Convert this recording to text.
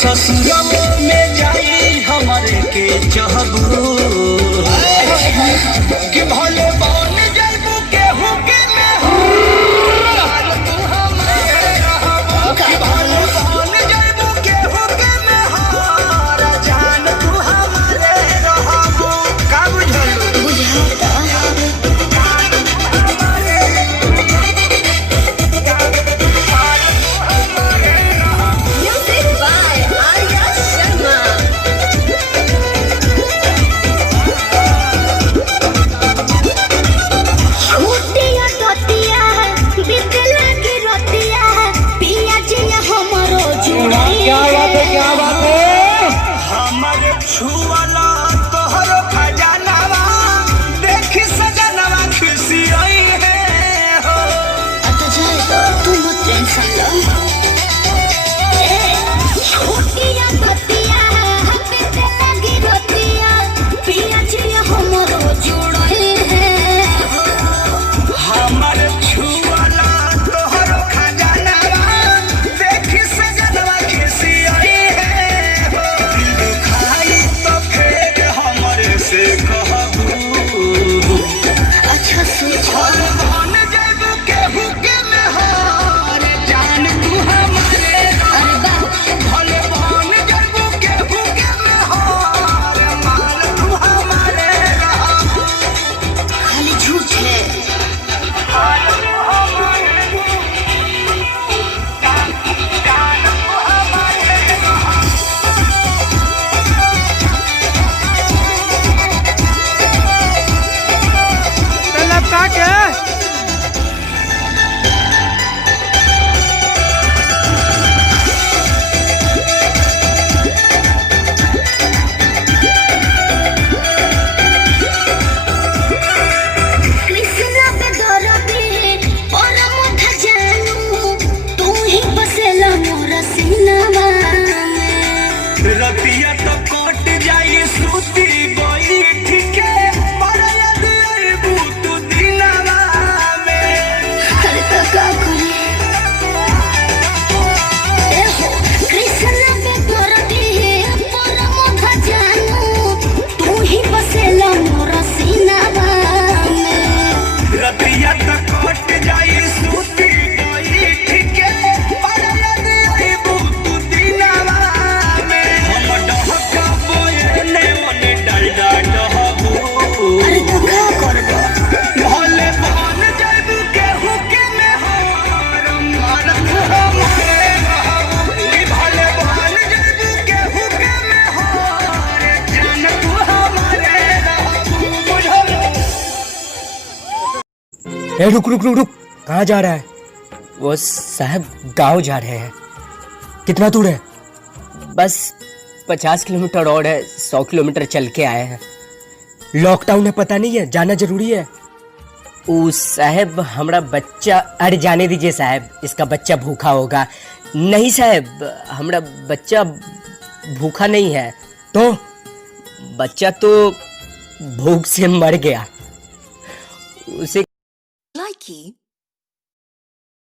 ससुरवा में जाई हमरे के चाहबू कि भले बन जाइबू केहू के में हो तू हमारे रहबू कि भले बन जाइबू केहू के में हो जान तू हमारे रहबू का बुझलू बुझाता म्यूजिक बाय आर्या शर्मा। छूटिया तोतिया बितला की रोतिया पिया जिया हमरो जुड़ाई क्या बात है हमरे छुआला तोहर खजानावा देखी सजनवा खुशी आई है हो आता जाए तो तू मत टेंशन लो। छूटिया तोतिया बितला की रोतिया पिया जिया हमरो जुड़ाई है। हमर छुआला तोहर खजानावा देखी सजनवा खुशी आई है हो दुखाई तो फिर हमरे से कहबू अच्छा सोचो बन जाइबू केहू के में हार जान तू हमारे अरे बाप भले बन जाइबू केहू के में हार मान तू हमारे रहबू खाली झूठ है। कृष्णा पे दरदी और मुठ जानू तू ही बसेला मोरा सीनावा में। रतिया तो कट जाई सूती बैठ के पर यदि अइबू तू दिलवा में अरे तो का करी ए हो कृष्णा पे दरदी और मुठ जानू तू ही बसेला मोरा सीनावा में। रतिया तो कट जाई सूती बैठ के पर यदि अइबू तू दिलवा में हम डहकबू एने ओने डालडा डहबू अरे तो का करबो भले बन जाइबू केहू के में हार मान तू हमारे रहबू कि भले बन जाइबू केहू के में हार जान तू हमारे रहबू बुझल ए रुक रुक रुक रुक कहाँ जा रहा है? वो साहब गांव जा रहे हैं। कितना दूर है? बस 50 किलोमीटर और है। 100 किलोमीटर चल के आए हैं। लॉकडाउन है, पता नहीं है, जाना जरूरी है। ओ साहब हमारा बच्चा, अरे जाने दीजिए साहब, इसका बच्चा भूखा होगा। नहीं साहब हमारा बच्चा भूखा नहीं है। तो बच्चा तो भूख से मर गया। उसे